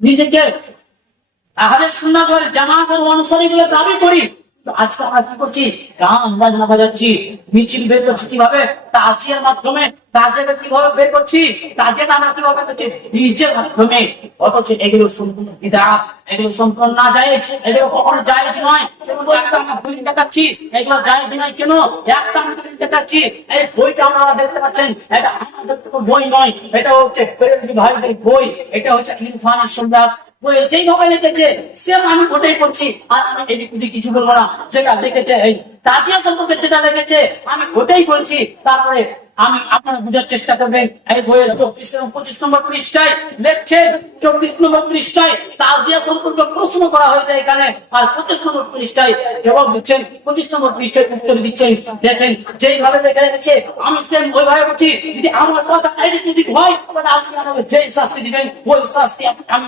নিজেকে আহলে সুন্নাত ওয়াল জামাতের অনুসারী বলে দাবি করি, আজকে আমরা কি করছি? গান বাজনা বাজাচ্ছি, মিছিল বের করছি কিভাবে? তাজিয়ার মাধ্যমে। তাজিয়াকে কিভাবে বের করছি? তাজিয়াটা আমরা কিভাবে করছি? ডিজের মাধ্যমে। অথচ এগুলো সম্পূর্ণ বিদআত, এগুলো সম্পূর্ণ নাজায়েজ, এগুলো কখনো জায়েজ নয়। শুধু একটা আমরা দলিল দেখাচ্ছি, এগুলো জায়েজ নয় কেন? একটা আমরা দলিল দেখাচ্ছি, এই বইটা আপনারা দেখতে পাচ্ছেন, এটা আমাদের বই নয়, এটা হচ্ছে বেরেলভী ভাইদের বই, এটা হচ্ছে ইরফানের সম্রাট। যেইভাবে লিখেছে সেম আমি ওটাই করছি, আর আমি এদিক ওদিক কিছু বলবো না। যেটা লিখেছে এই তাজিয়া সম্পর্কে যেটা লিখেছে আমি ওটাই বলছি। তারপরে আমি আপনারা বুঝার চেষ্টা করবেন, এই বইয়ের 24 এবং 25 নম্বর পৃষ্ঠায় লিখছে, 24 নম্বর পৃষ্ঠায় তাজিয়া সম্পর্কে প্রশ্ন করা হয়েছে এখানে, আর 25 নম্বর পৃষ্ঠায় জবাব দিচ্ছেন, 25 নম্বর পৃষ্ঠায় উত্তর দিচ্ছেন। দেখেন যেইভাবে লেখা রেখেছে আমি সেম ওইভাবে বলছি। যদি আমার কথা এদিক ওদিক হয় তাহলে আপনি আমাকে যে শাস্তি দিবেন ওই শাস্তি আমি